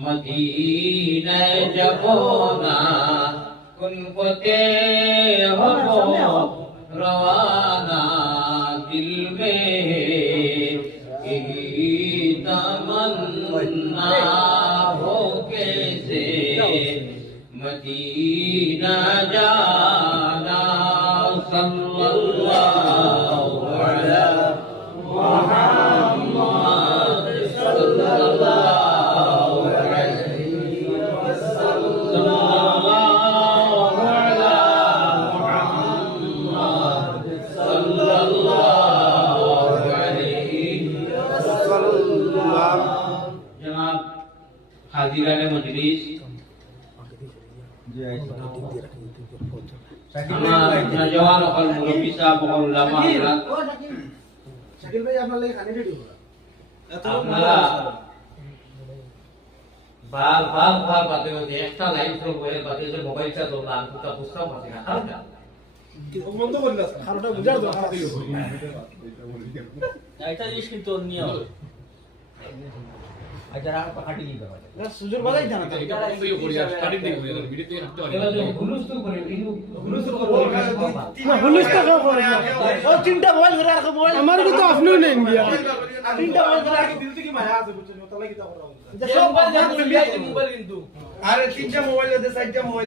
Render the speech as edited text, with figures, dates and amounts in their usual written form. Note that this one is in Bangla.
মদিনা যাব না কোন পথে হব রওয়ানা দিল মে यही तमन्ना हो कैसे मदीना जाना सल्लल्लाहु अलैहि मुहम्मद सल्लल्लाहु अलैहि सल्लल्लाहु अलैहि मुहम्मद सल्लल्लाहु अलैहि जनाब हाजिराने मजलिस नौजवान और मुरब्बी साहब और उलमा हजरात শাকিল ভাই আপনার লাগি খানি রেডি করা আপনারা বাল বাতে হচ্ছে একটা লাইভ থ্রো করে বাতে যে মোবাইলটা দৌড়ান দুটা পুস্তক আছে না বন্ধ করে দাও খানাটা বুঝার দরকার আছে এটা জিনিস কিন্তু নিয়ম আচ্ছা রাখ পাকাটি দিতে পারে না সুজুর বালাই জানা তো এটা বন্ধ করি আর স্টার্টিং দিই ভিডিওতে হাঁটতে পারি এবার হুলুস তো করে হুলুস তো করে না হুলুস তো করে ও তিনটা মোবাইল ধরে রাখো মোবাইল আমার তো আপনি নেন দিয়া তিনটা মোবাইল ধরে রাখো দিতে কি মায়া আছে বুঝছো তাহলে কি তা করা সব বাদ মোবাইল কিন্তু আরে তিনটা মোবাইল আছে চারটা মোবাইল